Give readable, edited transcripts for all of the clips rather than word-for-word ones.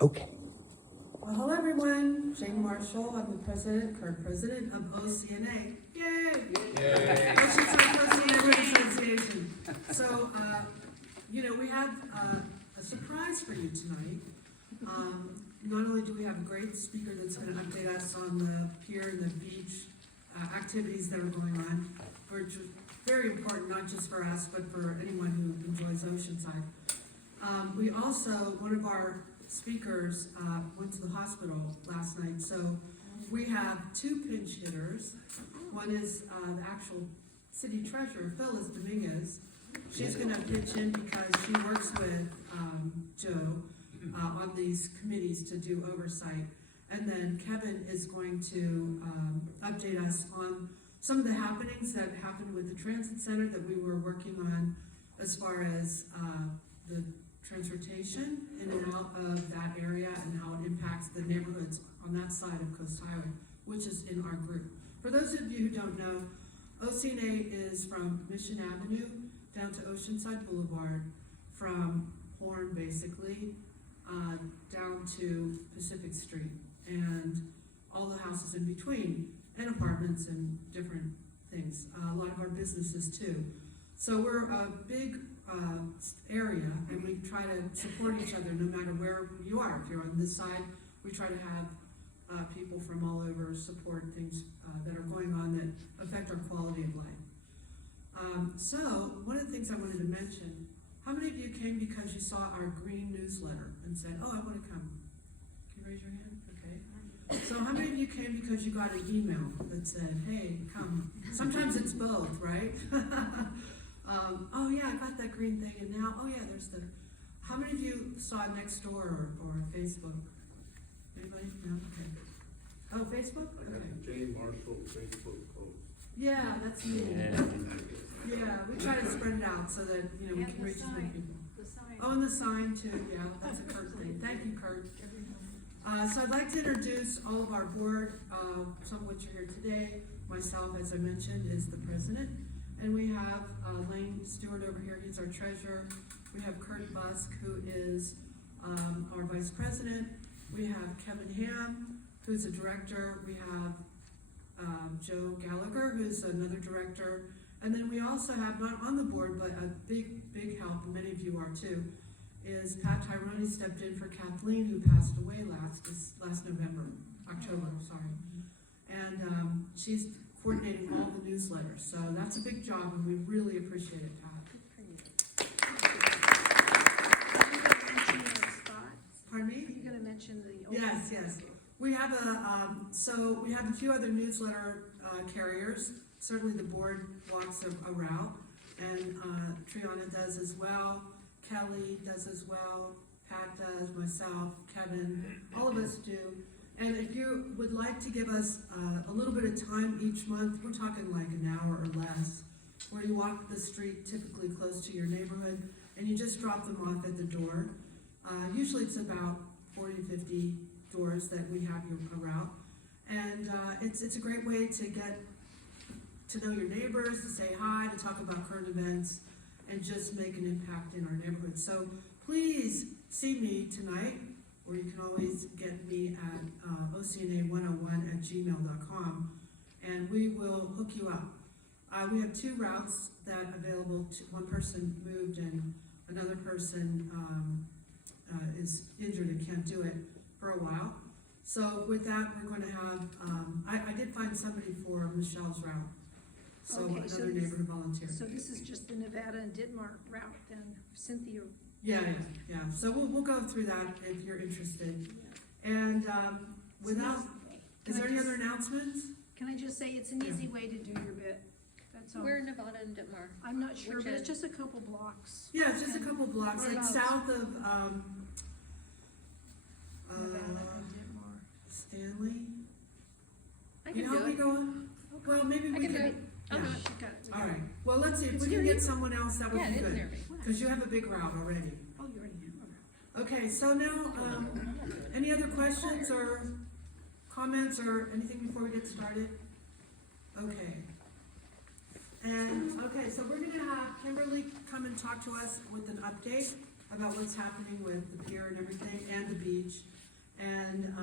Okay. Well, hello everyone, Jane Marshall, I'm the current president of OCNA. Yay! Oceanside Coastal Neighborhood Association. So, we have a surprise for you tonight. Not only do we have a great speaker that's going to update us on the pier and the beach activities that are going on, which is very important, not just for us, but for anyone who enjoys Oceanside. We also, one of our speakers went to the hospital last night, so we have two pinch hitters. One is the actual city treasurer, Phyllis Rodriguez. She's going to pitch in because she works with Joe on these committees to do oversight. And then Kevin is going to update us on some of the happenings that happened with the transit center that we were working on as far as the transportation in and out of that area and how it impacts the neighborhoods on that side of Coast Highway, which is in our group. For those of you who don't know, OCNA is from Mission Avenue down to Oceanside Boulevard, from Horn basically, down to Pacific Street, and all the houses in between, and apartments and different things. A lot of our businesses too. So we're a big area, and we try to support each other no matter where you are. If you're on this side, we try to have people from all over support things that are going on that affect our quality of life. So one of the things I wanted to mention, how many of you came because you saw our green newsletter and said, oh, I want to come? Can you raise your hand? Okay. So how many of you came because you got an email that said, hey, come? Sometimes it's both, right? Oh yeah, I got that green thing, and now, oh yeah, there's the, how many of you saw Nextdoor or Facebook? Anybody? No? Okay. Oh, Facebook? Okay. Jane Marshall Facebook post. Yeah, that's me. Yeah, we try to spread it out so that, we can reach as many people. Oh, and the sign too, yeah, that's a Kurt thing. Thank you, Kurt. So I'd like to introduce all of our board, some of which are here today. Myself, as I mentioned, is the president. And we have Lane Stewart over here, he's our treasurer. We have Kurt Busk, who is our vice president. We have Kevin Ham, who's a director. We have Joe Gallagher, who's another director. And then we also have, not on the board, but a big help, and many of you are too, is Pat Tyrone stepped in for Kathleen, who passed away last October, sorry. And she's coordinating all the newsletters. So that's a big job, and we really appreciate it, Pat. Pardon me? You're going to mention the... Yes. We have a few other newsletter carriers. Certainly the board walks a route, and Triana does as well. Kelly does as well. Pat does, myself, Kevin, all of us do. And if you would like to give us a little bit of time each month, we're talking like an hour or less, where you walk the street typically close to your neighborhood, and you just drop them off at the door. Usually it's about 40 to 50 doors that we have your route. And it's a great way to get to know your neighbors, to say hi, to talk about current events, and just make an impact in our neighborhood. So please see me tonight, or you can always get me at ocna101@gmail.com, and we will hook you up. We have two routes that are available. One person moved, and another person is injured and can't do it for a while. So with that, we're going to have, I did find somebody for Michelle's route. So Okay, another neighborhood volunteer. So this is just the Nevada and Ditmar route then, Cynthia. Yeah. So we'll go through that if you're interested. And is there any other announcements? Can I just say, it's an easy way to do your bit. That's all. We're in Nevada and Ditmar. I'm not sure, Which but it's end? just a couple blocks. Yeah, it's just a couple blocks, like Whereabouts? south of Nevada and Ditmar. Stanley. I You can know how do we it. going? Well, maybe I we can do can. it. I'll do Yeah. it. She got it. All right. Well, let's see if It's we can near get you? someone else. That would Yeah, be it is good. near me. Because you have a big route already. Oh, you already have. Okay, so now, any other questions or comments or anything before we get started? Okay. And, okay, so we're gonna have Kymberly come and talk to us with an update about what's happening with the pier and everything, and the beach. And,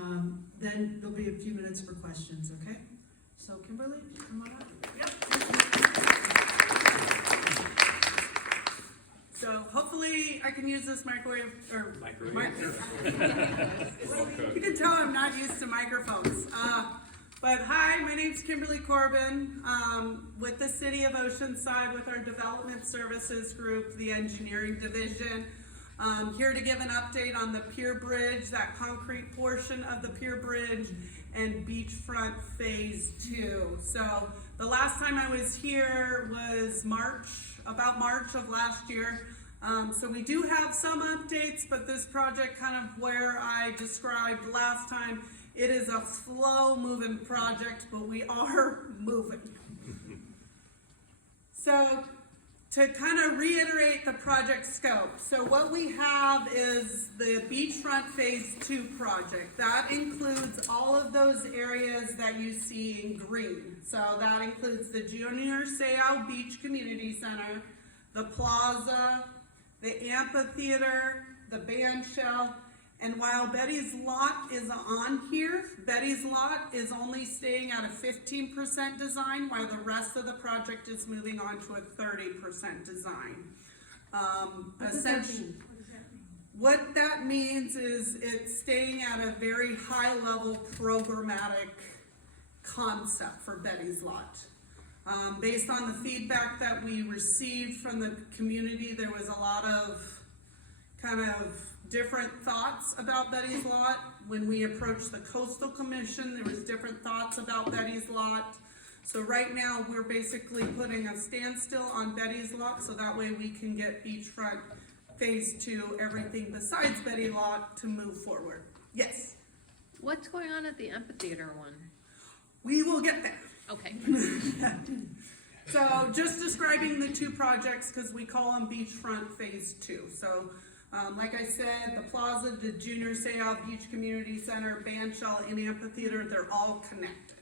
then there'll be a few minutes for questions, okay? So Kymberly, come on up. Yep. So hopefully I can use this microwave, or you can tell I'm not used to microphones. But hi, my name's Kymberly Corbin, with the City of Oceanside, with our Development Services Group, the Engineering Division. Here to give an update on the Pier Bridge, that concrete portion of the Pier Bridge, and Beachfront Phase 2. So the last time I was here was about March of last year. So we do have some updates, but this project, kind of where I described last time, it is a slow-moving project, but we are moving. So to kind of reiterate the project scope, so what we have is the Beachfront Phase 2 project. That includes all of those areas that you see in green. So that includes the Junior Seau Beach Community Center, the plaza, the amphitheater, the band shell, and while Betty's Lot is on here, Betty's Lot is only staying at a 15% design, while the rest of the project is moving on to a 30% design. What does that mean? What that means is it's staying at a very high level programmatic concept for Betty's Lot. Based on the feedback that we received from the community, there was a lot of kind of different thoughts about Betty's Lot. When we approached the Coastal Commission, there was different thoughts about Betty's Lot. So right now, we're basically putting a standstill on Betty's Lot, so that way we can get Beachfront Phase 2, everything besides Betty Lot, to move forward. Yes, What's going on at the amphitheater one? we will get there. Okay. So just describing the two projects, because we call them Beachfront Phase 2. So like I said, the plaza, the Junior Seau Beach Community Center, band shell, and amphitheater, they're all connected.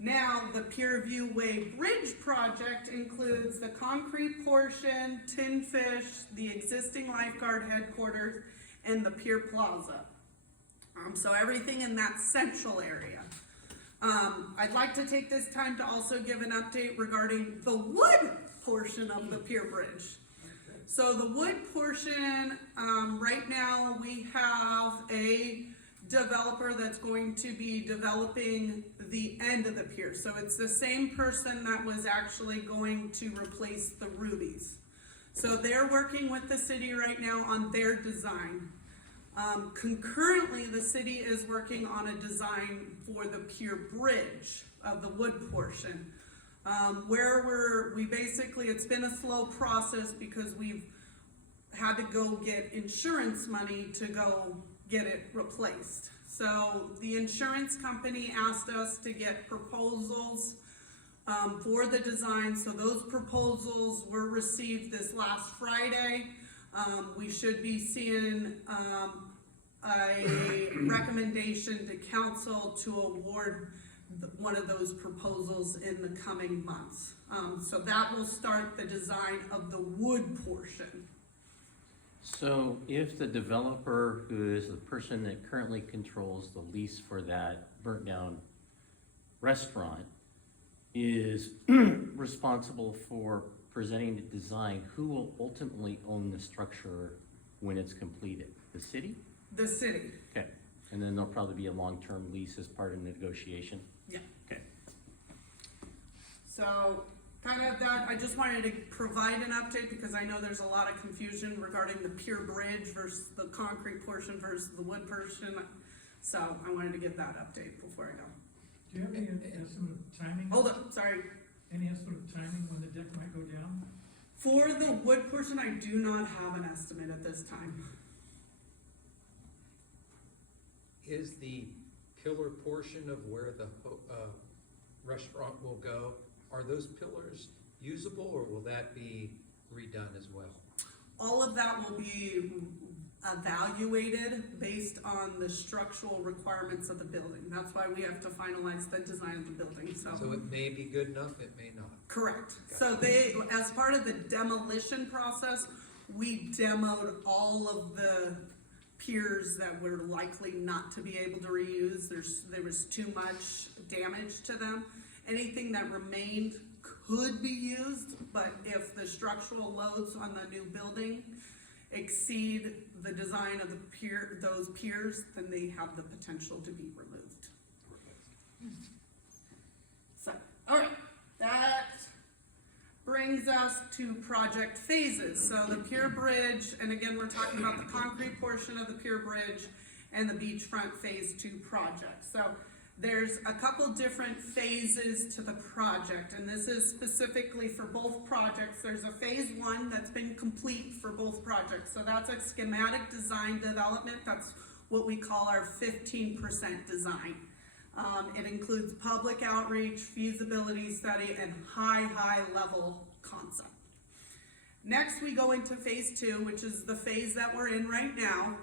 Now, the Pier View Way Bridge project includes the concrete portion, Tin Fish, the existing Lifeguard headquarters, and the Pier Plaza. So everything in that central area. I'd like to take this time to also give an update regarding the wood portion of the Pier Bridge. So the wood portion, right now we have a developer that's going to be developing the end of the pier. So it's the same person that was actually going to replace the rubies. So they're working with the city right now on their design. Concurrently, the city is working on a design for the Pier Bridge of the wood portion. Where we basically, it's been a slow process because we've had to go get insurance money to go get it replaced. So the insurance company asked us to get proposals for the design. So those proposals were received this last Friday. We should be seeing a recommendation to council to award one of those proposals in the coming months. So that will start the design of the wood portion. So if the developer, who is the person that currently controls the lease for that burnt down restaurant, is responsible for presenting the design, who will ultimately own the structure when it's completed? The city? The city. Okay, and then there'll probably be a long-term lease as part of the negotiation? Yeah. Okay. So kind of that, I just wanted to provide an update because I know there's a lot of confusion regarding the Pier Bridge versus the concrete portion versus the wood portion. So I wanted to give that update before I go. Do you have any estimate of timing? Hold up, sorry. Any estimate of timing when the deck might go down? For the wood portion, I do not have an estimate at this time. Is the pillar portion of where the restaurant will go, are those pillars usable or will that be redone as well? All of that will be evaluated based on the structural requirements of the building. That's why we have to finalize the design of the building, so. So it may be good enough, it may not. Correct. So they, as part of the demolition process, we demoed all of the piers that were likely not to be able to reuse. There was too much damage to them. Anything that remained could be used, but if the structural loads on the new building exceed the design of the pier, those piers, then they have the potential to be removed. So, all right, that brings us to project phases. So the Pier Bridge, and again, we're talking about the concrete portion of the Pier Bridge and the Beachfront Phase 2 project. So there's a couple different phases to the project, and this is specifically for both projects. There's a Phase 1 that's been complete for both projects. So that's a schematic design development. That's what we call our 15% design. It includes public outreach, feasibility study, and high level concept. Next, we go into Phase 2, which is the phase that we're in right now.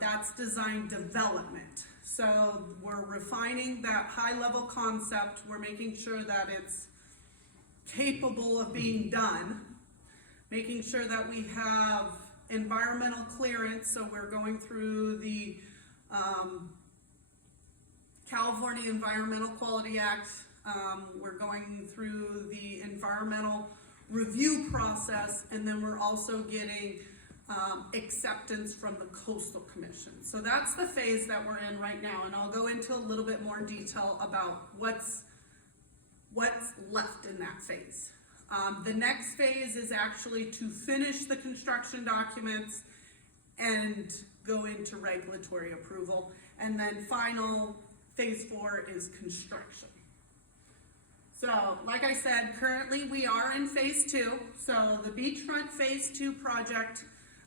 That's design development. So we're refining that high level concept. We're making sure that it's capable of being done, making sure that we have environmental clearance. So we're going through the California Environmental Quality Act. We're going through the environmental review process, and then we're also getting acceptance from the Coastal Commission. So that's the phase that we're in right now, and I'll go into a little bit more detail about what's left in that phase. The next phase is actually to finish the construction documents and go into regulatory approval, and then final Phase 4 is construction. So, like I said, currently we are in Phase 2. So the Beachfront Phase 2 project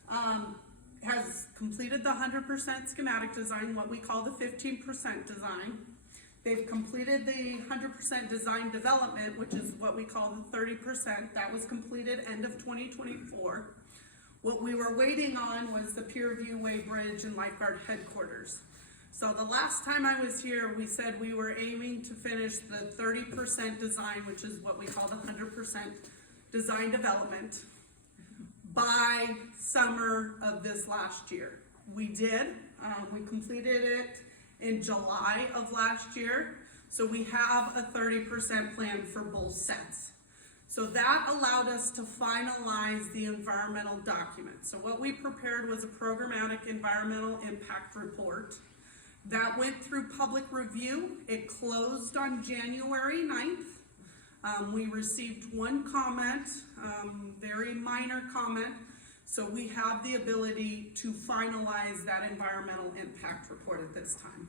has completed the 100% schematic design, what we call the 15% design. They've completed the 100% design development, which is what we call the 30%. That was completed end of 2024. What we were waiting on was the Pier Viewway Bridge and Lifeguard headquarters. So the last time I was here, we said we were aiming to finish the 30% design, which is what we call the 100% design development, by summer of this last year. We did. We completed it in July of last year. So we have a 30% plan for both sets. So that allowed us to finalize the environmental document. So what we prepared was a programmatic environmental impact report. That went through public review. It closed on January 9th. We received one comment, very minor comment, so we have the ability to finalize that environmental impact report at this time.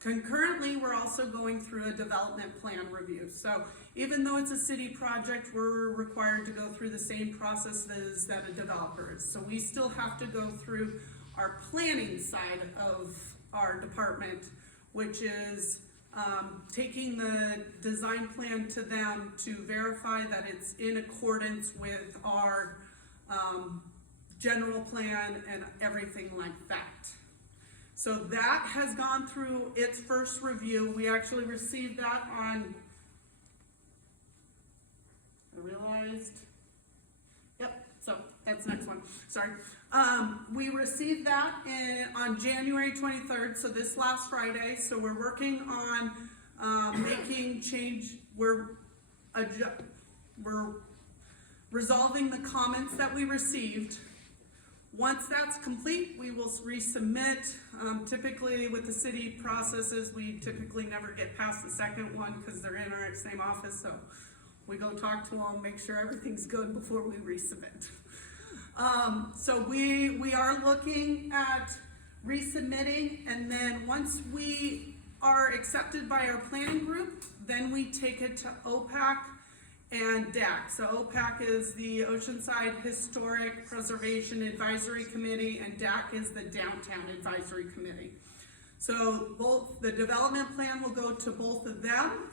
Concurrently, we're also going through a development plan review. So even though it's a city project, we're required to go through the same processes that a developer is. So we still have to go through our planning side of our department, which is taking the design plan to them to verify that it's in accordance with our general plan and everything like that. So that has gone through its first review. We actually received that on, so that's the next one, sorry. We received that on January 23rd, so this last Friday. So we're working on making change. We're resolving the comments that we received. Once that's complete, we will resubmit. Typically with the city processes, we typically never get past the second one because they're in our same office. So we go talk to them, make sure everything's good before we resubmit. So we are looking at resubmitting, and then once we are accepted by our planning group, then we take it to OPAC and DAC. So OPAC is the Oceanside Historic Preservation Advisory Committee, and DAC is the Downtown Advisory Committee. So both the development plan will go to both of them.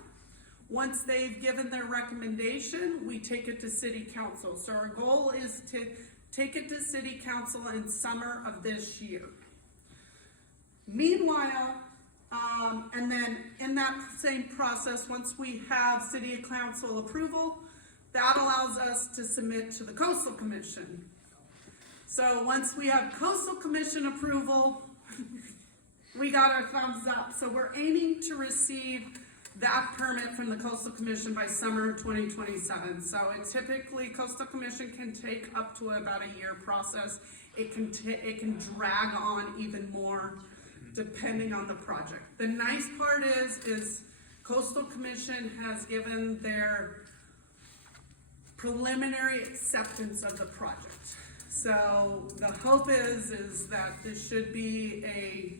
Once they've given their recommendation, we take it to City Council. So our goal is to take it to City Council in summer of this year. Meanwhile, and then in that same process, once we have City Council approval, that allows us to submit to the Coastal Commission So once we have coastal commission approval, we got our thumbs up. So we're aiming to receive that permit from the coastal commission by summer 2027. So it typically, coastal commission can take up to about a year process. It can drag on even more depending on the project. The nice part is coastal commission has given their preliminary acceptance of the project. So the hope is that this should be a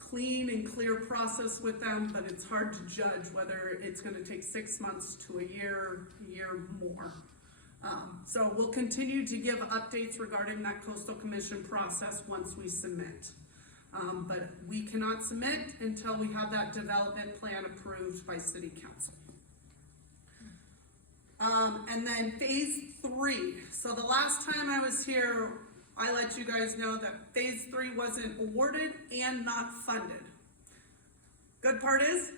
clean and clear process with them, but it's hard to judge whether it's gonna take 6 months to a year more. So we'll continue to give updates regarding that coastal commission process once we submit. But we cannot submit until we have that development plan approved by city council. And then phase 3. So the last time I was here, I let you guys know that phase 3 wasn't awarded and not funded. Good part is,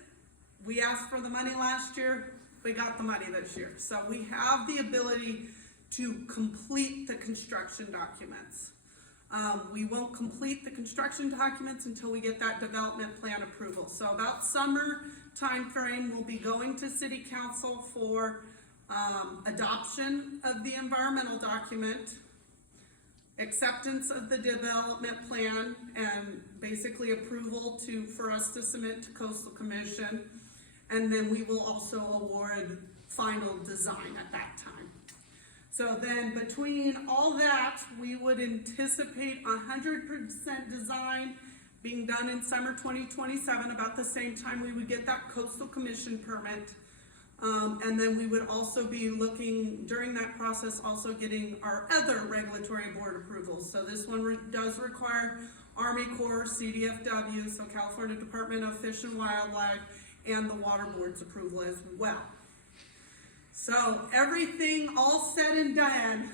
we asked for the money last year, we got the money this year. So we have the ability to complete the construction documents. We won't complete the construction documents until we get that development plan approval. So about summer timeframe, we'll be going to city council for adoption of the environmental document, acceptance of the development plan, and basically approval for us to submit to coastal commission. And then we will also award final design at that time. So then between all that, we would anticipate 100% design being done in summer 2027, about the same time we would get that coastal commission permit. And then we would also be looking, during that process, also getting our other regulatory board approvals. So this one does require Army Corps, CDFW, so California Department of Fish and Wildlife, and the Water Board's approval as well. So everything all said and done,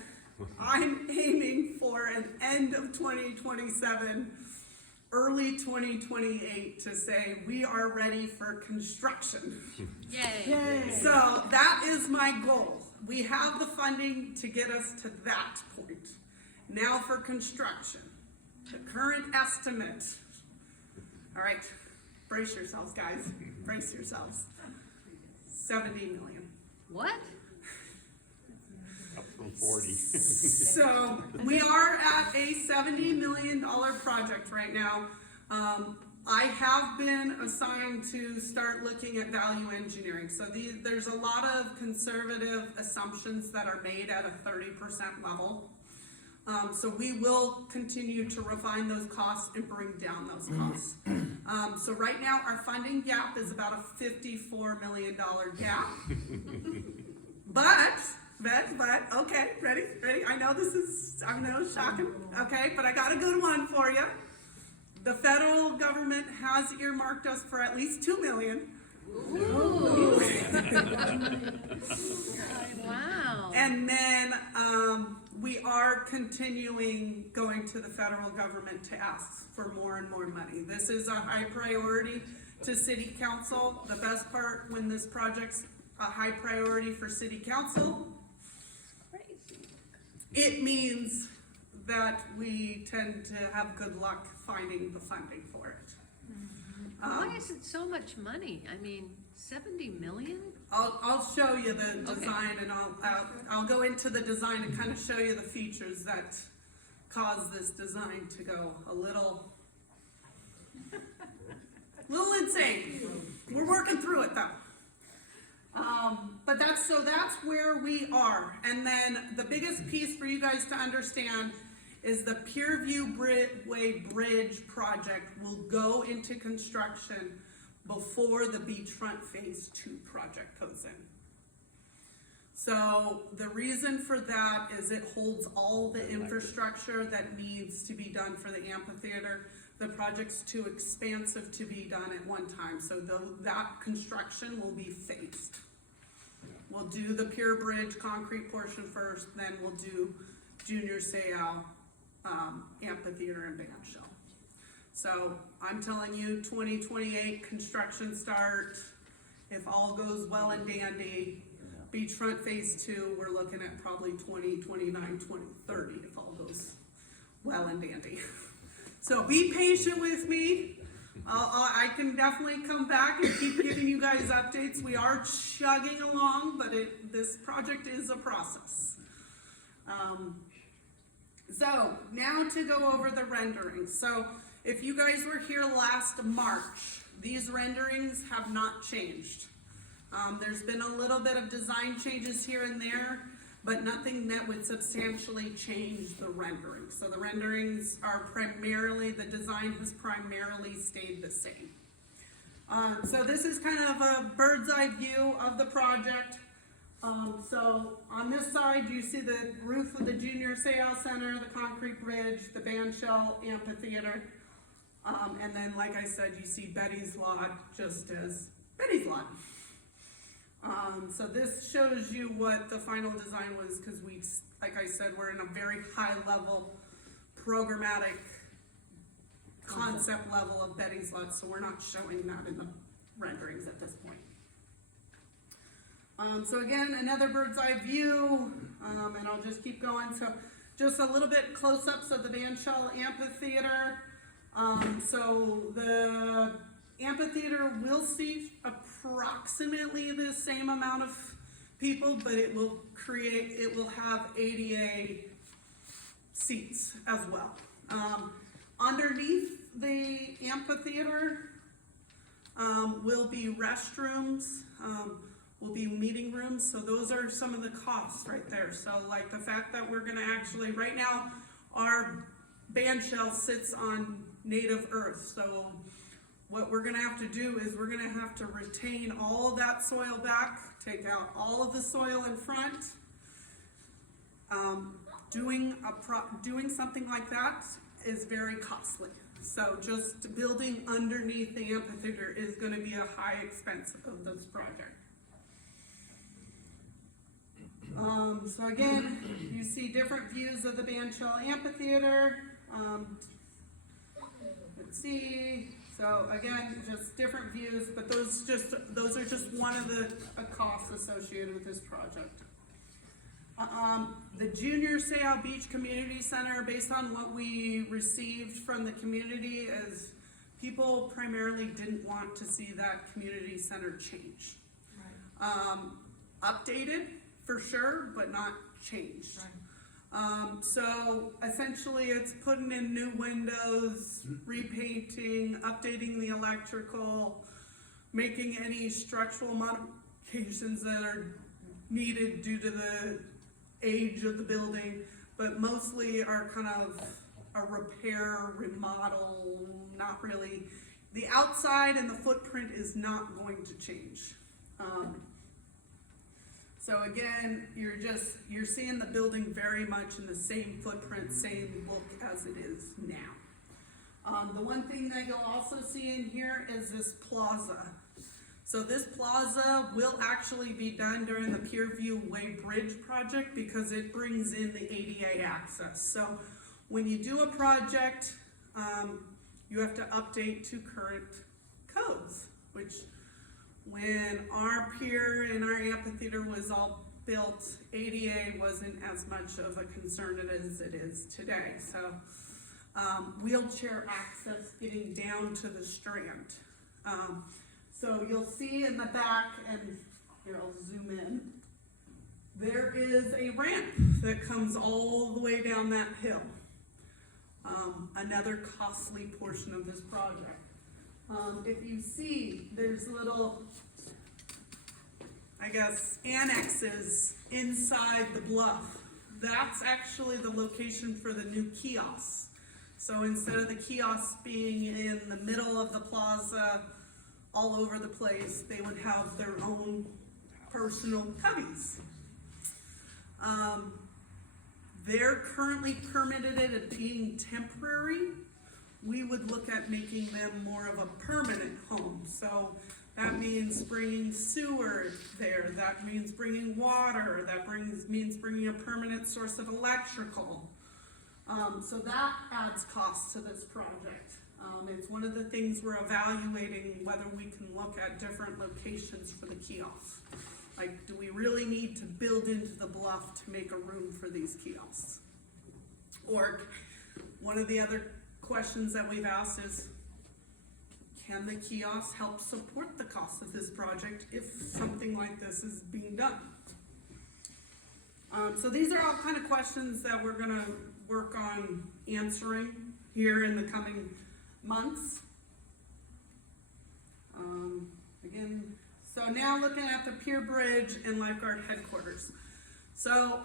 I'm aiming for an end of 2027, early 2028 to say we are ready for construction. Yay. So that is my goal. We have the funding to get us to that point. Now for construction. The current estimate. All right, brace yourselves, guys. Brace yourselves. 70 million. What? Up from 40. So we are at a $70 million project right now. I have been assigned to start looking at value engineering. So there's a lot of conservative assumptions that are made at a 30% level. So we will continue to refine those costs and bring down those costs. So right now our funding gap is about a $54 million gap. But, okay, ready? I know shocking, okay, but I got a good one for you. The federal government has earmarked us for at least $2 million. Ooh. Wow. And then, we are continuing going to the federal government to ask for more and more money. This is a high priority to city council. The best part, when this project's a high priority for city council, it means that we tend to have good luck finding the funding for it. Why is it so much money? I mean, 70 million? I'll show you the Okay. design, and I'll go into the design and kind of show you the features that cause this design to go a little insane. We're working through it though. But that's where we are. And then the biggest piece for you guys to understand is the Pier Way Bridge project will go into construction before the Beachfront Phase 2 project goes in. So the reason for that is it holds all the infrastructure that needs to be done for the amphitheater. The project's too expansive to be done at one time, so that construction will be phased. We'll do the Pier Bridge concrete portion first, then we'll do Junior Seau amphitheater and band shell. So I'm telling you, 2028 construction start, if all goes well and dandy. Beachfront Phase 2, we're looking at probably 2029, 2030 if all goes well and dandy. So be patient with me. I can definitely come back and keep giving you guys updates. We are chugging along, but this project is a process. So now to go over the renderings. So if you guys were here last March, these renderings have not changed. There's been a little bit of design changes here and there, but nothing that would substantially change the renderings. So the renderings are primarily, the design has primarily stayed the same. So this is kind of a bird's eye view of the project. So on this side, you see the roof of the Junior Sale Center, the concrete bridge, the bandshell amphitheater. And then, like I said, you see Betty's Lot just as Betty's Lot. So this shows you what the final design was, because we, like I said, we're in a very high level programmatic concept level of Betty's Lot, so we're not showing that in the renderings at this point. So again, another bird's eye view, and I'll just keep going. So just a little bit close-ups of the bandshell amphitheater. So the amphitheater will seat approximately the same amount of people, but it will have ADA seats as well. Underneath the amphitheater will be restrooms, will be meeting rooms, so those are some of the costs right there. So like the fact that we're gonna actually, right now, our bandshell sits on native earth, so what we're gonna have to do is we're gonna have to retain all of that soil back, take out all of the soil in front. Doing something like that is very costly. So just building underneath the amphitheater is gonna be a high expense of this project. So again, you see different views of the bandshell amphitheater. Let's see. So again, just different views, but those are just one of the costs associated with this project. The Junior Sale Beach Community Center, based on what we received from the community, is people primarily didn't want to see that community center change. Updated for sure, but not changed. So essentially it's putting in new windows, repainting, updating the electrical, making any structural modifications that are needed due to the age of the building, but mostly are kind of a repair, remodel, not really. The outside and the footprint is not going to change. So again, you're seeing the building very much in the same footprint, same look as it is now. The one thing that you'll also see in here is this plaza. So this plaza will actually be done during the Pier Way Bridge project because it brings in the ADA access. So when you do a project, you have to update to current codes, which when our pier and our amphitheater was all built, ADA wasn't as much of a concern as it is today. So wheelchair access getting down to the Strand. So you'll see in the back, and here I'll zoom in, there is a ramp that comes all the way down that hill. Another costly portion of this project. If you see, there's little, I guess, annexes inside the bluff. That's actually the location for the new kiosks. So instead of the kiosks being in the middle of the plaza, all over the place, they would have their own personal cubbies. They're currently permitted at being temporary. We would look at making them more of a permanent home. So that means bringing sewer there, that means bringing water, that means bringing a permanent source of electrical. So that adds cost to this project. It's one of the things we're evaluating, whether we can look at different locations for the kiosks. Like, do we really need to build into the bluff to make a room for these kiosks? Or, one of the other questions that we've asked is, can the kiosks help support the cost of this project if something like this is being done? So these are all kind of questions that we're gonna work on answering here in the coming months. Again, so now looking at the Pier Bridge and Lifeguard headquarters. So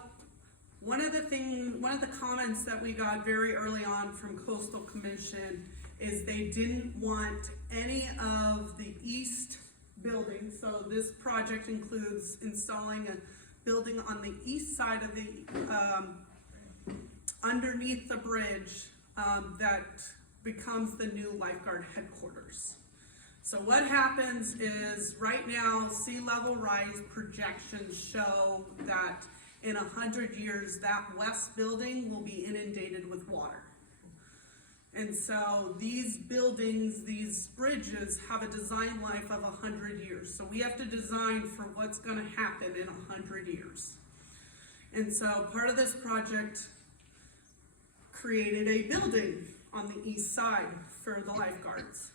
one of the comments that we got very early on from Coastal Commission is they didn't want any of the east building. So this project includes installing a building on the east side of the, underneath the bridge, that becomes the new Lifeguard headquarters. So what happens is, right now, sea level rise projections show that in 100 years, that west building will be inundated with water. And so these buildings, these bridges, have a design life of 100 years. So we have to design for what's gonna happen in 100 years. And so part of this project created a building on the east side for the lifeguards.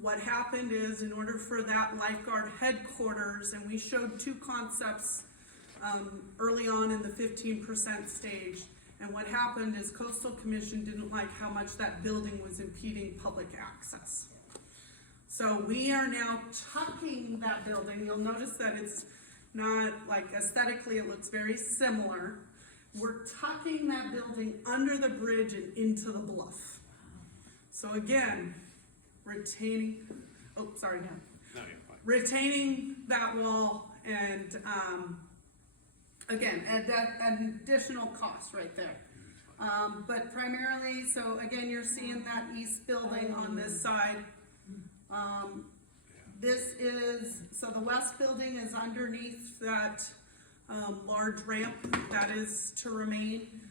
What happened is, in order for that Lifeguard headquarters, and we showed two concepts early on in the 15% stage, and what happened is Coastal Commission didn't like how much that building was impeding public access. So we are now tucking that building. You'll notice that it's not, like, aesthetically it looks very similar. We're tucking that building under the bridge and into the bluff. So again, retaining that wall, and again, and that an additional cost right there. But primarily, so again, you're seeing that east building on this side. So the west building is underneath that large ramp that is to remain,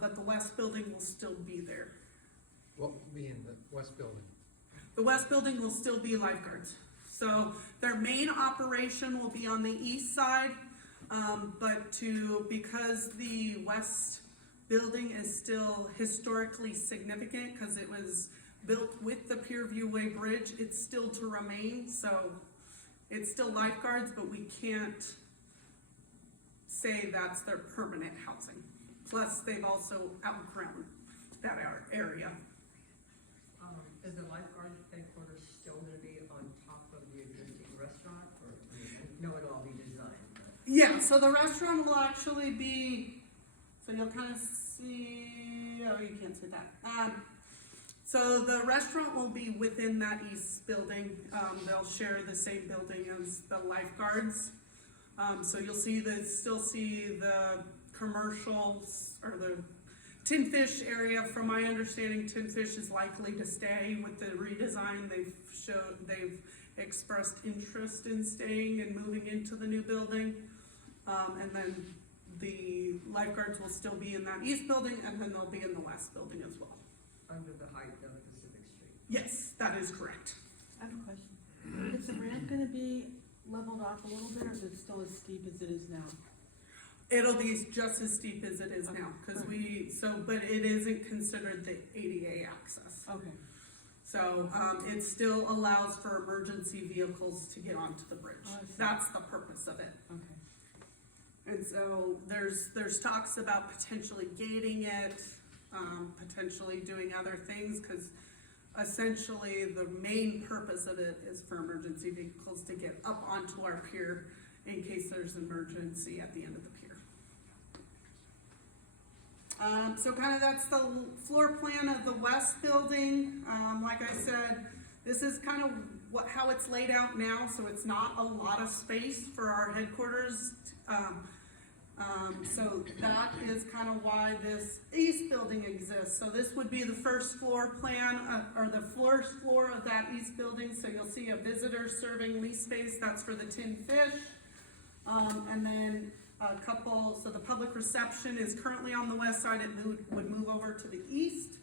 but the west building will still be there. What will be in the west building? The west building will still be lifeguards. So their main operation will be on the east side, because the west building is still historically significant, because it was built with the Pier Viewway Bridge, it's still to remain, so it's still lifeguards, but we can't say that's their permanent housing. Plus, they've also outgrown that area. Is the lifeguard headquarters still gonna be on top of the existing restaurant, or, no, it'll all be designed? Yeah, so the restaurant will actually be, so you'll kind of see, oh, you can't see that. So the restaurant will be within that east building. They'll share the same building as the lifeguards. So you'll still see the commercials, or the Tin Fish area. From my understanding, Tin Fish is likely to stay with the redesign. They've expressed interest in staying and moving into the new building. And then the lifeguards will still be in that east building, and then they'll be in the west building as well. Under the height of Pacific Street? Yes, that is correct. I have a question. Is the ramp gonna be leveled off a little bit, or is it still as steep as it is now? It'll be just as steep as it is now, because but it isn't considered the ADA access. Okay. So, it still allows for emergency vehicles to get onto the bridge. Oh, I see. That's the purpose of it. Okay. And so there's talks about potentially gating it, potentially doing other things, because essentially the main purpose of it is for emergency vehicles to get up onto our pier in case there's an emergency at the end of the pier. So kind of that's the floor plan of the west building. Like I said, this is kind of how it's laid out now, so it's not a lot of space for our headquarters. So that is kind of why this east building exists. So this would be the first floor plan, or the first floor of that east building. So you'll see a visitor serving lease space, that's for the Tin Fish. And then so the public reception is currently on the west side, it would move over to the east.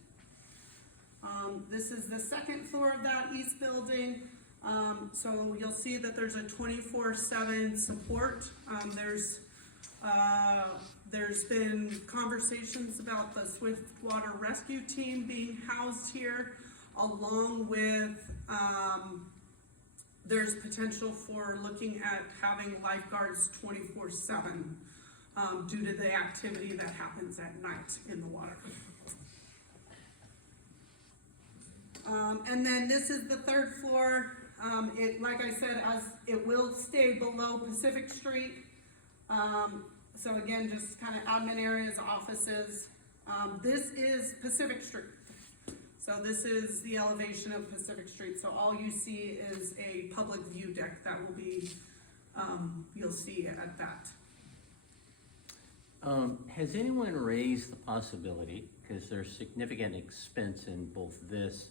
This is the second floor of that east building. So you'll see that there's a 24/7 support. There's been conversations about the Swiftwater Rescue Team being housed here, along with, there's potential for looking at having lifeguards 24/7, due to the activity that happens at night in the water. And then this is the third floor. Like I said, as it will stay below Pacific Street. So again, just kind of admin areas, offices. This is Pacific Street. So this is the elevation of Pacific Street. So all you see is a public view deck that will be, you'll see at that. Has anyone raised the possibility, because there's significant expense in both this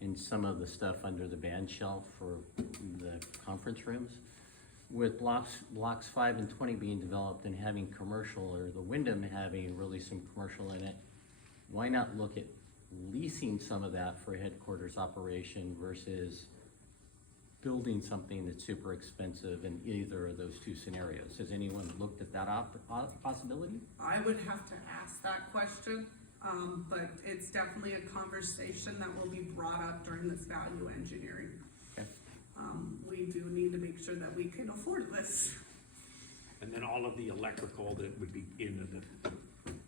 and some of the stuff under the band shelf for the conference rooms, with blocks 5 and 20 being developed and having commercial, or the Wyndham having really some commercial in it, why not look at leasing some of that for headquarters operation versus building something that's super expensive in either of those two scenarios? Has anyone looked at that possibility? I would have to ask that question, but it's definitely a conversation that will be brought up during this value engineering. Okay. We do need to make sure that we can afford this. And then all of the electrical that would be in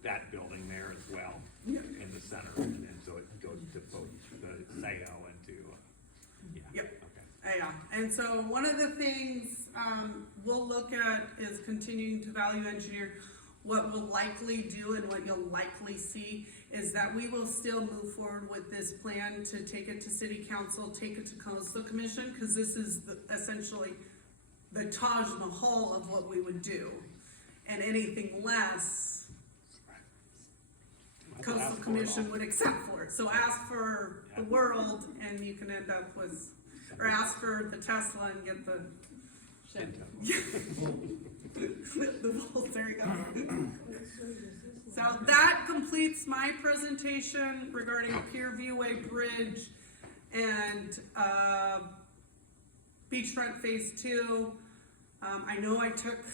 that building there as well, Yep. in the center, and so it goes to both the sale and to, yeah. Yep. Okay. Yeah, and so one of the things, we'll look at is continuing to value engineer. What we'll likely do and what you'll likely see is that we will still move forward with this plan to take it to city council, take it to coastal commission, because this is essentially the Taj Mahal of what we would do. And anything less, coastal commission would accept for it. So ask for the world and you can end up with, or ask for the Tesla and get the the Volt, there you go. So that completes my presentation regarding Pier Viewway Bridge and, Beachfront Phase 2. I know I took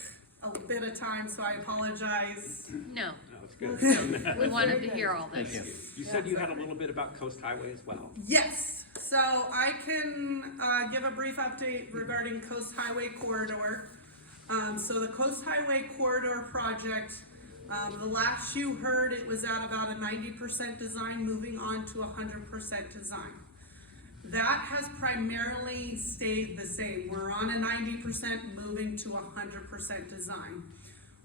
a bit of time, so I apologize. No, No, it's good. we wanted to hear all this. Thank you. You said you had a little bit about Coast Highway as well. Yes, so I can give a brief update regarding Coast Highway Corridor. So the Coast Highway Corridor project, the last you heard, it was at about a 90% design, moving on to 100% design. That has primarily stayed the same. We're on a 90%, moving to 100% design.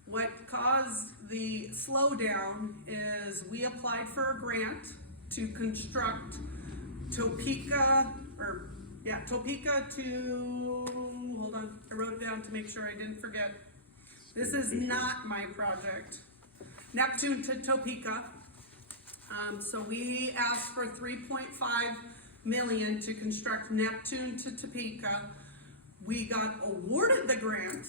What caused the slowdown is we applied for a grant to construct Topeka to, hold on, I wrote it down to make sure I didn't forget. This is not my project. Neptune to Topeka. So we asked for 3.5 million to construct Neptune to Topeka. We got awarded the grant.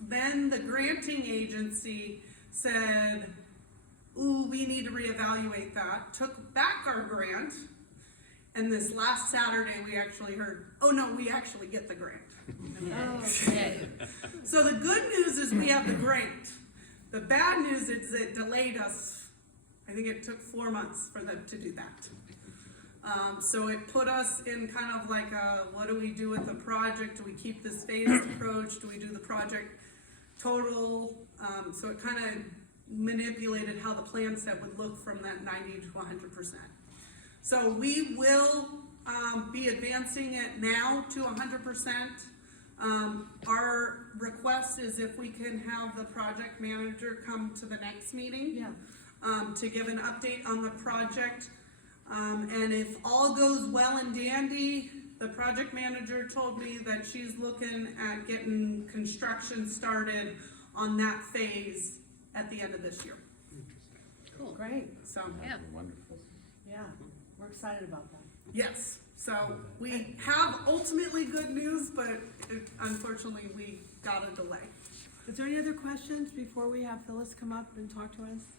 Then the granting agency said, ooh, we need to reevaluate that. Took back our grant. And this last Saturday, we actually heard, oh no, we actually get the grant. Okay. So the good news is we have the grant. The bad news is it delayed us. I think it took 4 months for them to do that. So it put us in kind of like what do we do with the project? Do we keep this phased approach? Do we do the project total? So it kind of manipulated how the plan set would look from that 90 to 100%. So we will be advancing it now to 100%. Our request is if we can have the project manager come to the next meeting to give an update on the project. And if all goes well and dandy, the project manager told me that she's looking at getting construction started on that phase at the end of this year. Cool. Great, So, Yeah. Wonderful. yeah, we're excited about that. yes, so we have ultimately good news, but unfortunately we got a delay. Is there any other questions before we have Phyllis come up and talk to us?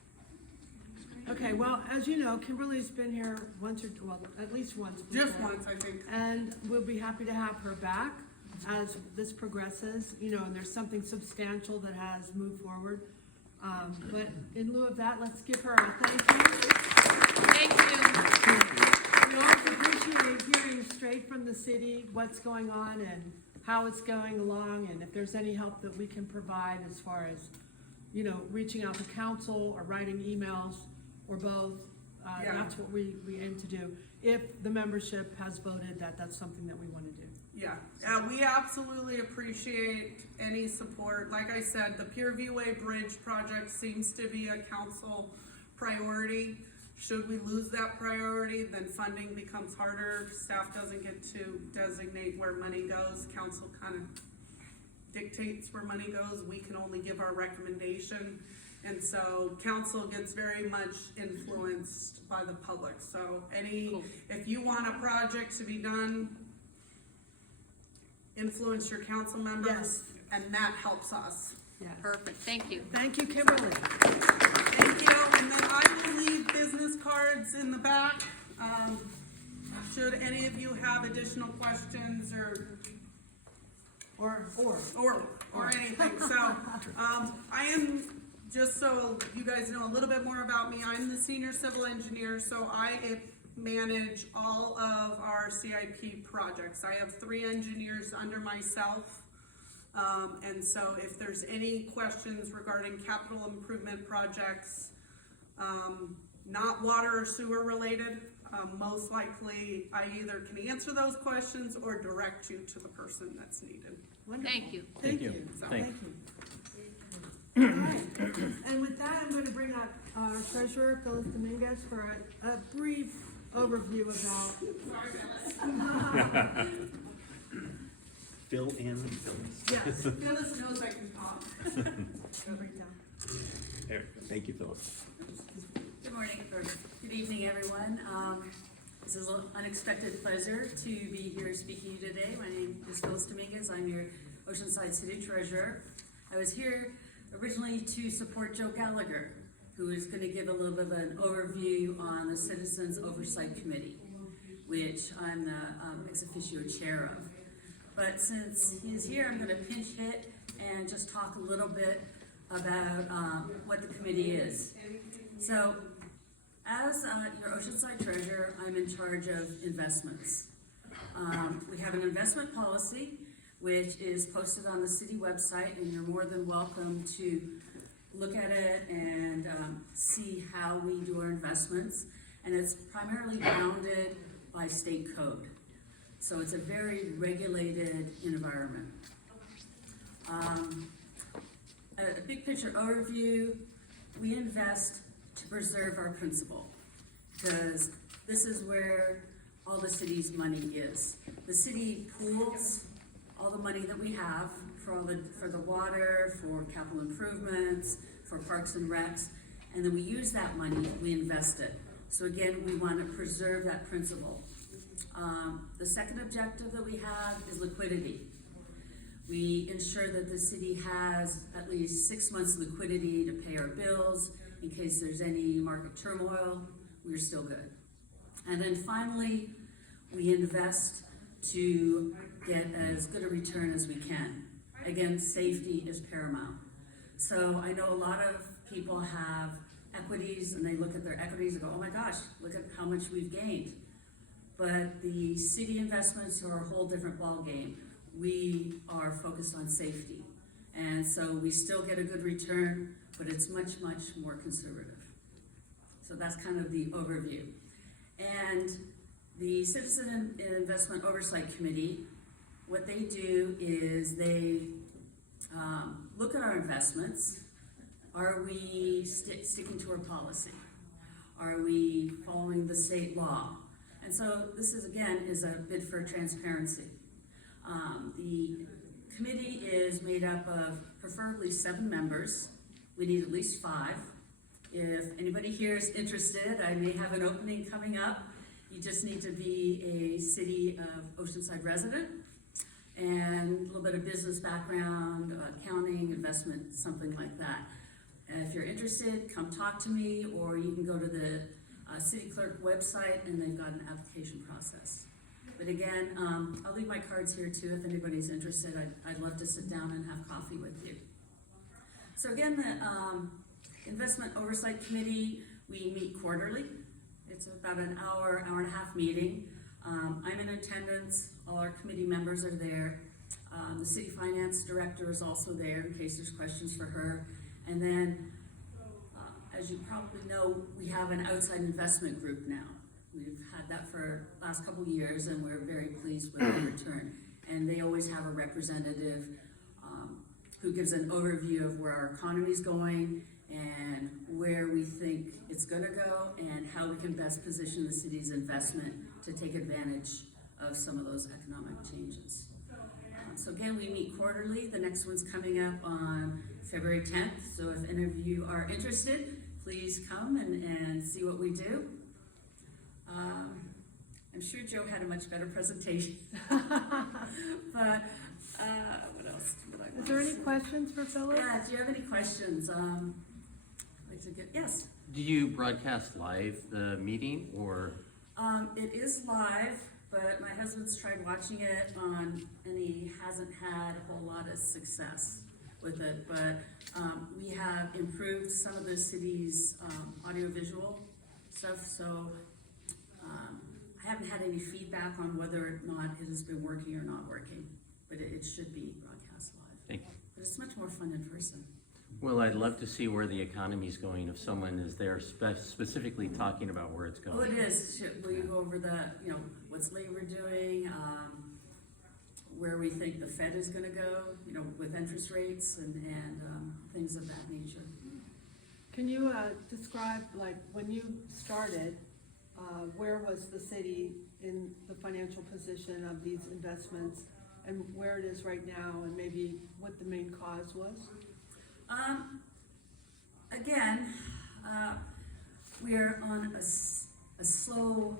Okay, well, as you know, Kimberly's been here once or, well, at least once before. Just once, I think. And we'll be happy to have her back as this progresses, you know, and there's something substantial that has moved forward. But in lieu of that, let's give her a thank you. Thank you. We also appreciate hearing straight from the city what's going on and how it's going along, and if there's any help that we can provide as far as, you know, reaching out to council or writing emails or both. Yeah. That's what we aim to do. If the membership has voted that that's something that we want to do. Yeah, we absolutely appreciate any support. Like I said, the Pier Viewway Bridge project seems to be a council priority. Should we lose that priority, then funding becomes harder. Staff doesn't get to designate where money goes. Council kind of dictates where money goes. We can only give our recommendation. And so council gets very much influenced by the public. So if you want a project to be done, influence your council members, Yes. and that helps us. Yeah. Perfect, thank you. Thank you, Kimberly. Thank you, and then I will leave business cards in the back. Should any of you have additional questions or anything, so, I am, just so you guys know a little bit more about me, I'm the senior civil engineer, so I manage all of our CIP projects. I have 3 engineers under myself. And so if there's any questions regarding capital improvement projects, not water or sewer related, most likely I either can answer those questions or direct you to the person that's needed. Wonderful. Thank you. Thank you. Thank Thank you. All right, and with that, I'm gonna bring up our treasurer, Phyllis Rodriguez, for a brief overview about. Fill in the Phyllis. Yes. Phyllis knows I can talk. Go right down. There, thank you, Phyllis. Good morning, or good evening, everyone. This is an unexpected pleasure to be here speaking to you today. My name is Phyllis Dominguez. I'm your Oceanside City Treasurer. I was here originally to support Joe Gallagher, who is going to give a little bit of an overview on the Citizens Oversight Committee, which I'm the ex officio chair of. But since he's here, I'm going to pinch hit and just talk a little bit about what the committee is. So, as your Oceanside Treasurer, I'm in charge of investments. We have an investment policy, which is posted on the city website, and you're more than welcome to look at it and see how we do our investments. And it's primarily bounded by state code. So it's a very regulated environment. A big picture overview, we invest to preserve our principal, because this is where all the city's money is. The city pools all the money that we have for the water, for capital improvements, for parks and recs, and then we use that money, we invest it. So again, we want to preserve that principal. The second objective that we have is liquidity. We ensure that the city has at least 6 months liquidity to pay our bills in case there's any market turmoil. We're still good. And then finally, we invest to get as good a return as we can. Again, safety is paramount. So I know a lot of people have equities and they look at their equities and go, oh my gosh, look at how much we've gained. But the city investments are a whole different ballgame. We are focused on safety. And so we still get a good return, but it's much, much more conservative. So that's kind of the overview. And the Citizen Investment Oversight Committee, what they do is they look at our investments. Are we sticking to our policy? Are we following the state law? And so this is, again, is a bid for transparency. The committee is made up of preferably 7 members. We need at least 5. If anybody here is interested, I may have an opening coming up. You just need to be a City of Oceanside resident and a little bit of business background, accounting, investment, something like that. If you're interested, come talk to me, or you can go to the city clerk website, and they've got an application process. But again, I'll leave my cards here too, if anybody's interested. I'd love to sit down and have coffee with you. So again, the Investment Oversight Committee, we meet quarterly. It's about an hour, hour and a half meeting. I'm in attendance, all our committee members are there. The city finance director is also there in case there's questions for her. And then, as you probably know, we have an outside investment group now. We've had that for the last couple of years, and we're very pleased with the return. And they always have a representative who gives an overview of where our economy's going and where we think it's gonna go and how we can best position the city's investment to take advantage of some of those economic changes. So again, we meet quarterly. The next one's coming up on February 10th. So if any of you are interested, please come and see what we do. I'm sure Joe had a much better presentation. But what else would I want Is there to any say? questions for Phyllis? Yeah, do you have any questions? Yes. Do you broadcast live the meeting, or? It is live, but my husband's tried watching it and he hasn't had a whole lot of success with it. But we have improved some of the city's audiovisual stuff, so I haven't had any feedback on whether or not it has been working or not working, but it should be broadcast live. Thank you. But it's much more fun in person. Well, I'd love to see where the economy's going if someone is there specifically talking about where it's Oh, going. it is. Will you go over what's labor doing, where we think the Fed is gonna go, with interest rates and things of that nature. Can you describe, like, when you started, where was the city in the financial position of these investments and where it is right now, and maybe what the main cause was? Again, we are on a slow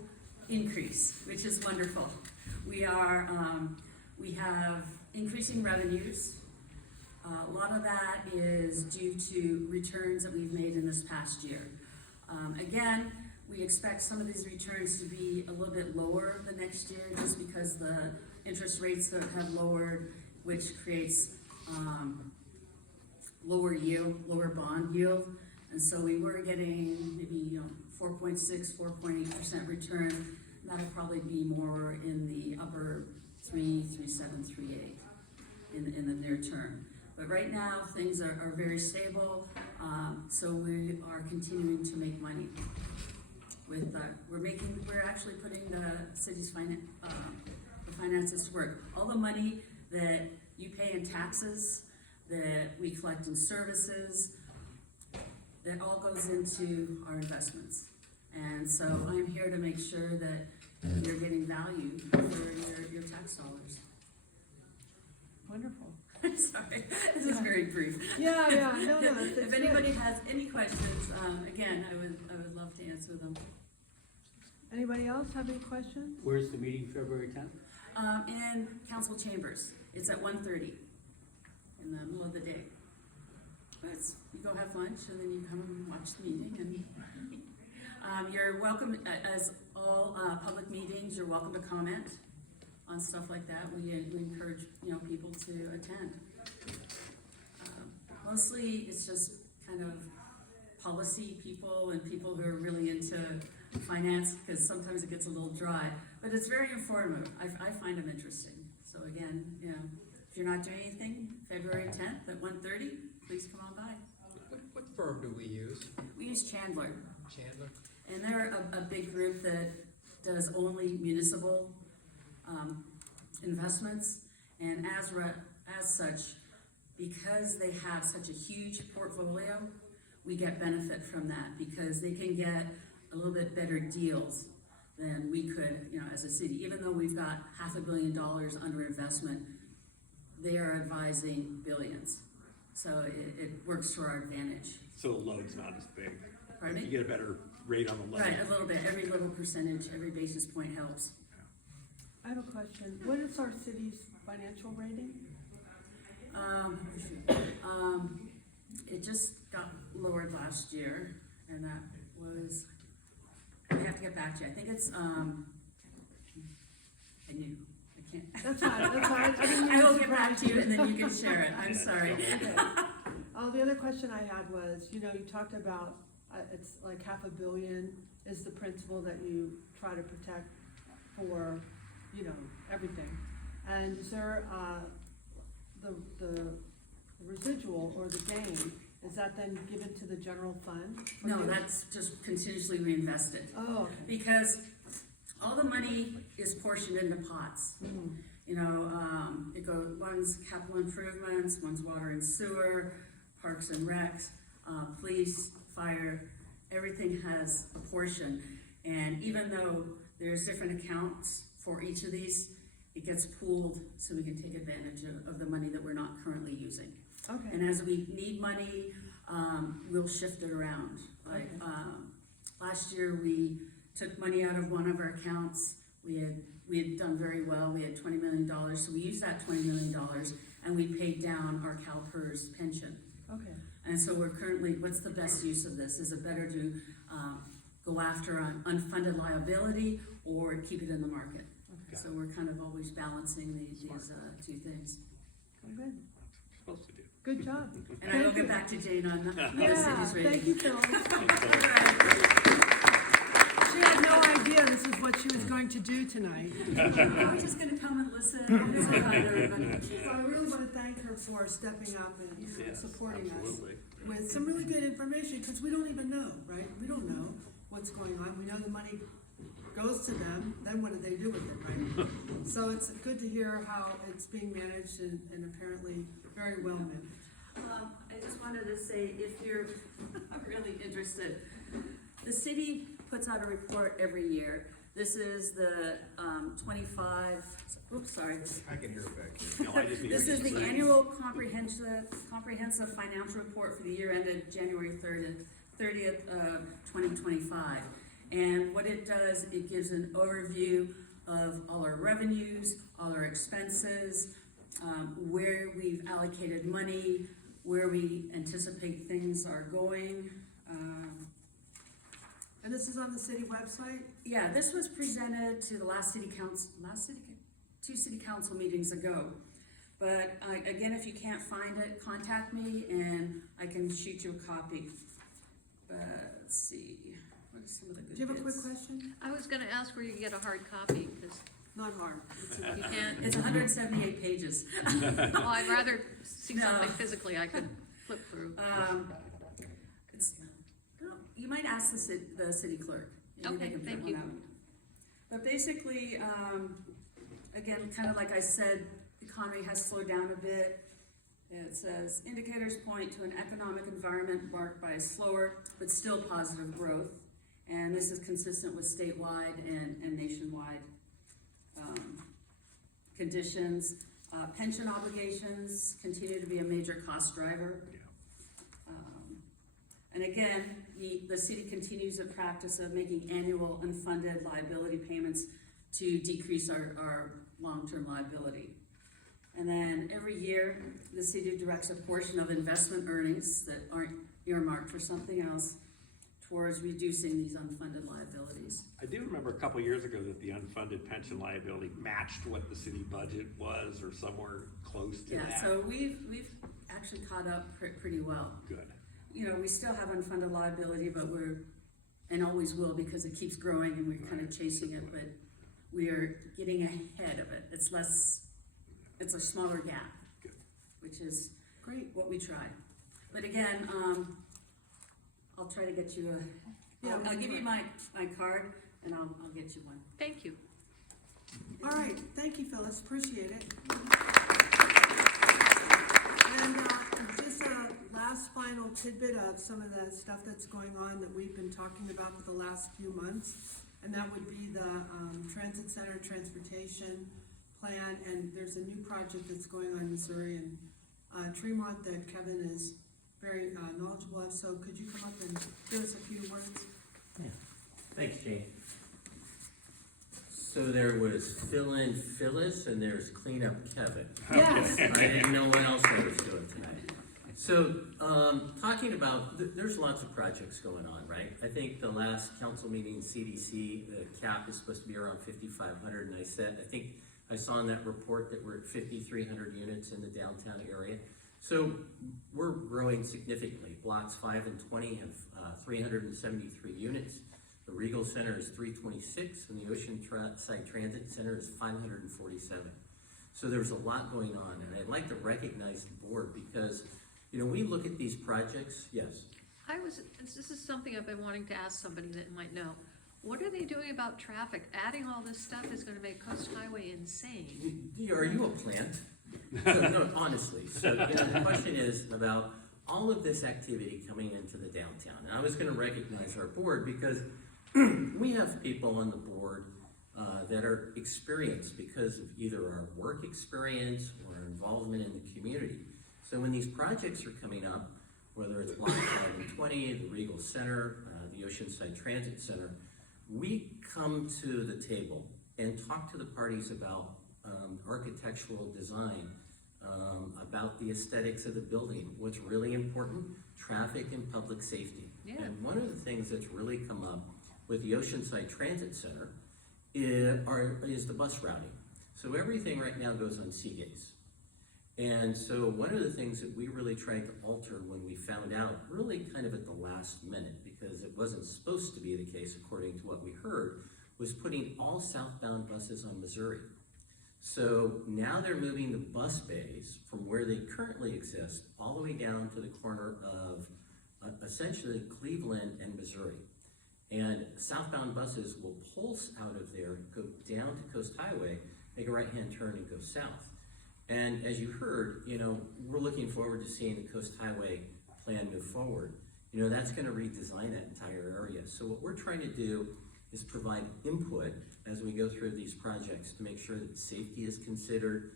increase, which is wonderful. We have increasing revenues. A lot of that is due to returns that we've made in this past year. Again, we expect some of these returns to be a little bit lower the next year, just because the interest rates that have lowered, which creates lower yield, lower bond yield. And so we were getting maybe 4.6, 4.8% return. That'll probably be more in the upper 3.7, 3.8 in the near term. But right now, things are very stable, so we are continuing to make money. We're actually putting the city's finances to work. All the money that you pay in taxes, that we collect in services, that all goes into our investments. And so I'm here to make sure that you're getting value for your tax dollars. Wonderful. Sorry, this is very brief. Yeah, no, it's If good. anybody has any questions, again, I would love to answer them. Anybody else have any questions? Where's the meeting, February 10th? In council chambers, it's at 1:30 in the middle of the day. But you go have lunch and then you come and watch the meeting, and you're welcome, as all public meetings, you're welcome to comment on stuff like that. We encourage people to attend. Mostly it's just kind of policy people and people who are really into finance, because sometimes it gets a little dry, but it's very informative. I find them interesting. So again, if you're not doing anything, February 10th at 1:30, please come on by. What firm do we use? We use Chandler, Chandler? and they're a big group that does only municipal investments, and as such, because they have such a huge portfolio, we get benefit from that, because they can get a little bit better deals than we could, as a city. Even though we've got $500 million under investment, they are advising billions. So it works to our advantage. So the load's not as big. Pardon me? You get a better rate on the load. Right, a little bit. Every little percentage, every basis point helps. I have a question. What is our city's financial rating? It just got lowered last year, and that was, I have to get back to you, I think it's, I can't. That's fine, that's fine. I didn't mean I to will get back to you, surprise and then you can share it, I'm sorry. Okay. The other question I had was, you talked about, it's like $500 million is the principle that you try to protect for, everything. And is there, the residual or the gain, is that then given to the general fund? for No, you? that's just continuously reinvested, Oh, okay. because all the money is portioned into pots. Mhm. It goes, one's capital improvements, one's water and sewer, parks and recs, police, fire, everything has a portion. And even though there's different accounts for each of these, it gets pooled so we can take advantage of the money that we're not currently using. Okay. And as we need money, we'll shift it around. Like, Okay. last year, we took money out of one of our accounts. We had done very well. We had $20 million, so we used that $20 million and we paid down our CalPERS pension. Okay. And so we're currently, what's the best use of this? Is it better to go after an unfunded liability or keep it in the market? Okay. So we're kind of always balancing these two things. Oh, good. Supposed to do. Good job. And I will get back to Jane on the Yeah, city's rating. thank you, Phyllis. She had no idea this is what she was going to do tonight. I'm just gonna come and listen and say hi to everybody. So I really want to thank her for stepping up and Yes, supporting us absolutely. with some really good information, because we don't even know, right? We don't know what's going on. We know the money goes to them, then what do they do with it, right? So it's good to hear how it's being managed and apparently very well managed. I just wanted to say, if you're really interested, the city puts out a report every year. This is the 25, oops, sorry. I can hear it back here. No, I just need This to is the read. annual comprehensive financial report for the year ended January 30th of 2025. And what it does, it gives an overview of all our revenues, all our expenses, where we've allocated money, where we anticipate things are going. And this is on the city website? Yeah, this was presented to the two city council meetings ago. But again, if you can't find it, contact me and I can shoot you a copy. Let's see, what are some of the good Do you have a quick bits? question? I was gonna ask where you can get a hard copy, because Not hard. you can't, It's 178 pages. well, I'd rather see No. something physically I could flip through. You might ask the city clerk. Maybe they Okay, can print thank one you. out. But basically, again, kind of like I said, the economy has slowed down a bit. It says indicators point to an economic environment marked by slower but still positive growth. And this is consistent with statewide and nationwide conditions. Pension obligations continue to be a major cost driver. And again, the city continues the practice of making annual unfunded liability payments to decrease our long-term liability. And then every year, the city directs a portion of investment earnings that aren't earmarked for something else towards reducing these unfunded liabilities. I do remember a couple years ago that the unfunded pension liability matched what the city budget was, or somewhere close to Yeah, that. so we've actually caught up pretty well. Good. We still have unfunded liability, but and always will, because it keeps growing and we're kind of chasing it, but we are getting ahead of it. It's a smaller gap, Good. which is Great. what we try. But again, I'll try to get you I'll give you my card and I'll get you one. Thank you. All right, thank you, Phyllis, appreciate it. And just a last final tidbit of some of the stuff that's going on that we've been talking about for the last few months, and that would be the transit center transportation plan, and there's a new project that's going on in Missouri and Tremont that Kevin is very knowledgeable of, so could you come up and give us a few words? Thanks, Jane. So there was fill in Phyllis and there's clean up Kevin. Yes. I didn't know what else I was doing tonight. So, talking about, there's lots of projects going on, right? I think the last council meeting, CDC, the cap is supposed to be around 5,500, and I think I saw in that report that we're at 5,300 units in the downtown area. So we're growing significantly. Blocks 5 and 20 have 373 units. The Regal Center is 326, and the Oceanside Transit Center is 547. So there's a lot going on, and I'd like to recognize the board because, you know, we look at these projects, yes. This is something I've been wanting to ask somebody that might know. What are they doing about traffic? Adding all this stuff is gonna make Coast Highway insane. Are you a plant? No, honestly. So, you know, the question is about all of this activity coming into the downtown. And I was gonna recognize our board because we have people on the board that are experienced because of either our work experience or our involvement in the community. So when these projects are coming up, whether it's Block 5 and 20, the Regal Center, the Oceanside Transit Center, we come to the table and talk to the parties about architectural design, about the aesthetics of the building. What's really important, traffic and public safety. Yeah. And one of the things that's really come up with the Oceanside Transit Center is the bus routing. So everything right now goes on Seagates. And so one of the things that we really tried to alter when we found out, really kind of at the last minute, because it wasn't supposed to be the case according to what we heard, was putting all southbound buses on Missouri. So now they're moving the bus bays from where they currently exist all the way down to the corner of essentially Cleveland and Missouri. And southbound buses will pulse out of there, go down to Coast Highway, make a right-hand turn and go south. And as you heard, you know, we're looking forward to seeing the Coast Highway plan move forward. You know, that's gonna redesign that entire area. So what we're trying to do is provide input as we go through these projects to make sure that safety is considered,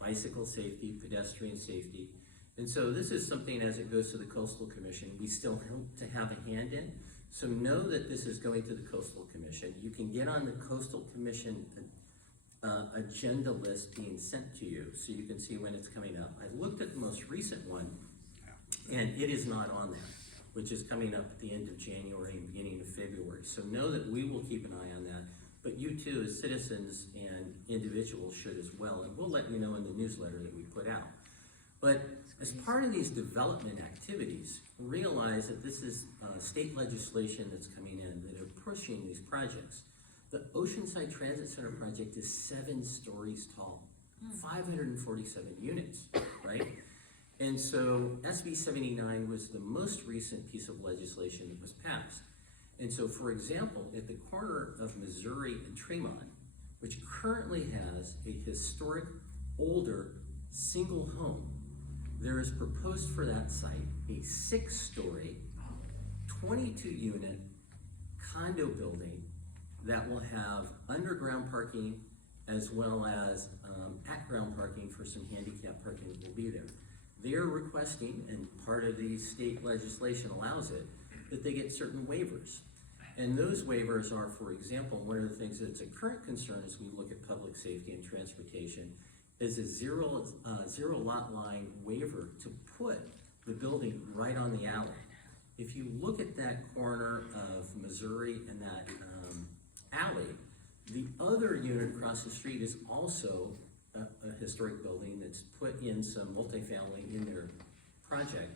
bicycle safety, pedestrian safety. And so this is something as it goes to the Coastal Commission, we still hope to have a hand in. So know that this is going to the Coastal Commission. You can get on the Coastal Commission agenda list being sent to you so you can see when it's coming up. I looked at the most recent one and it is not on there, which is coming up at the end of January and beginning of February. So know that we will keep an eye on that, but you too as citizens and individuals should as well, and we'll let you know in the newsletter that we put out. But as part of these development activities, realize that this is state legislation that's coming in that are pushing these projects. The Oceanside Transit Center project is 7 stories tall, 547 units, right? And so SB 79 was the most recent piece of legislation that was passed. And so, for example, at the corner of Missouri and Tremont, which currently has a historic, older, single home, there is proposed for that site a 6-story, 22-unit condo building that will have underground parking as well as at-ground parking for some handicap parking that will be there. They're requesting, and part of the state legislation allows it, that they get certain waivers. And those waivers are, for example, one of the things that's a current concern as we look at public safety and transportation is a zero lot line waiver to put the building right on the alley. If you look at that corner of Missouri and that alley, the other unit across the street is also a historic building that's put in some multifamily in their project,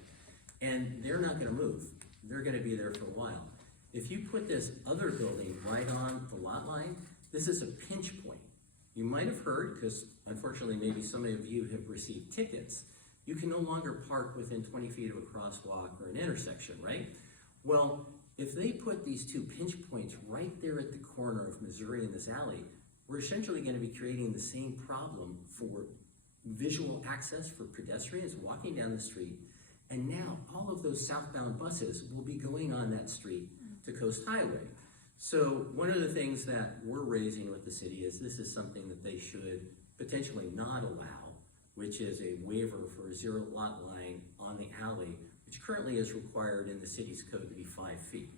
and they're not gonna move. They're gonna be there for a while. If you put this other building right on the lot line, this is a pinch point. You might have heard, because unfortunately maybe some of you have received tickets, you can no longer park within 20 feet of a crosswalk or an intersection, right? Well, if they put these 2 pinch points right there at the corner of Missouri and this alley, we're essentially going to be creating the same problem for visual access for pedestrians walking down the street. And now all of those southbound buses will be going on that street to Coast Highway. So one of the things that we're raising with the city is this is something that they should potentially not allow, which is a waiver for a 0 lot line on the alley, which currently is required in the city's code to be 5 feet.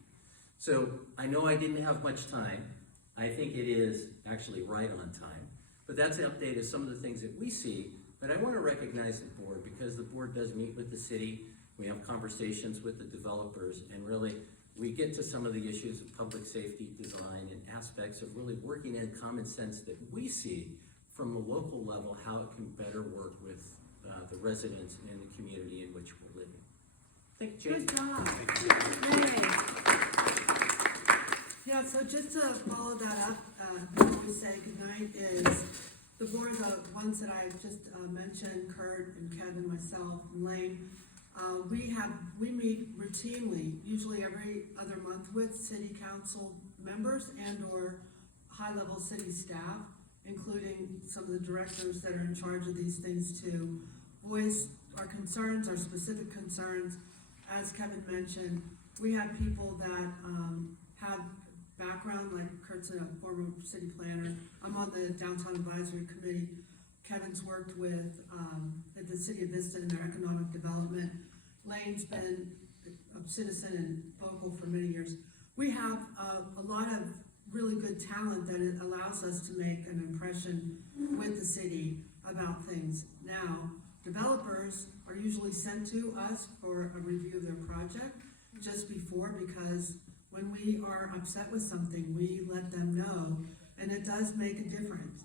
So I know I didn't have much time. I think it is actually right on time, but that's an update of some of the things that we see But I want to recognize the board, because the board does meet with the city, we have conversations with the developers, and really, we get to some of the issues of public safety design and aspects of really working in common sense that we see from a local level, how it can better work with the residents and the community in which we're living. Thank you, Jane. Good job. Yay. Yeah, so just to follow that up, before we say goodnight, is the board, the ones that I just mentioned, Kurt and Kevin, myself, and Lane, we meet routinely, usually every other month, with city council members and or high-level city staff, including some of the directors that are in charge of these things, to voice our concerns, our specific concerns. As Kevin mentioned, we have people that have background, like Kurt's a former city planner. I'm on the Downtown Advisory Committee. Kevin's worked with the City of Vista in their economic development. Lane's been a citizen and vocal for many years. We have a lot of really good talent that it allows us to make an impression with the city about things. Now, developers are usually sent to us for a review of their project just before, because when we are upset with something, we let them know, and it does make a difference.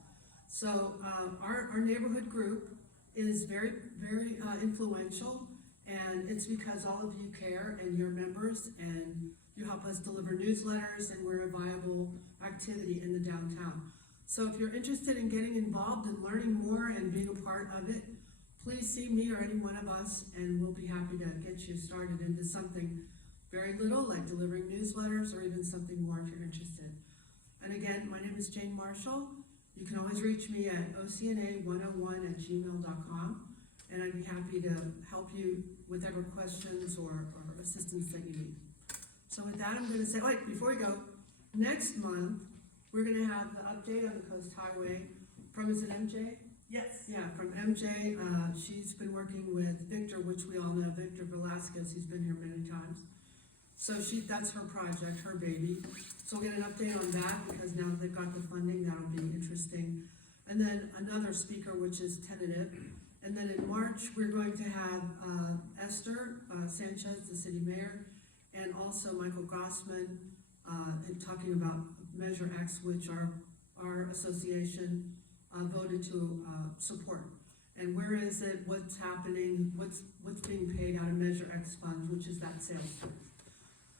So our neighborhood group is very, very influential, and it's because all of you care and you're members, and you help us deliver newsletters, and we're a viable activity in the downtown. So if you're interested in getting involved and learning more and being a part of it, please see me or any one of us, and we'll be happy to get you started into something very little, like delivering newsletters, or even something more if you're interested. And again, my name is Jane Marshall. You can always reach me at ocna101@gmail.com, and I'd be happy to help you with whatever questions or assistance that you need. So with that, I'm going to say, wait, before we go, next month, we're going to have the update on the Coast Highway from, is it MJ? Yes. Yeah, from MJ. She's been working with Victor, which we all know, Victor Velasquez. He's been here many times. So that's her project, her baby. So we'll get an update on that, because now that they've got the funding, that'll be interesting. And then another speaker, which is tentative. And then in March, we're going to have Esther Sanchez, the city mayor, and also Michael Gossman, and talking about Measure X, which our association voted to support. And where is it, what's happening, what's being paid out of Measure X funds, which is that sales tax.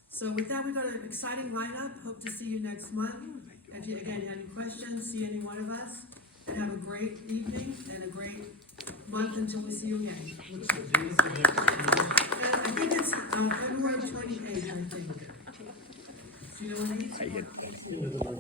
So with that, we've got an exciting lineup. Hope to see you next month. If you, again, have any questions, see any one of us, and have a great evening and a great month until we see you again. What's the date for next meeting? I think it's February 28th, I think. Do you know what it is? Into the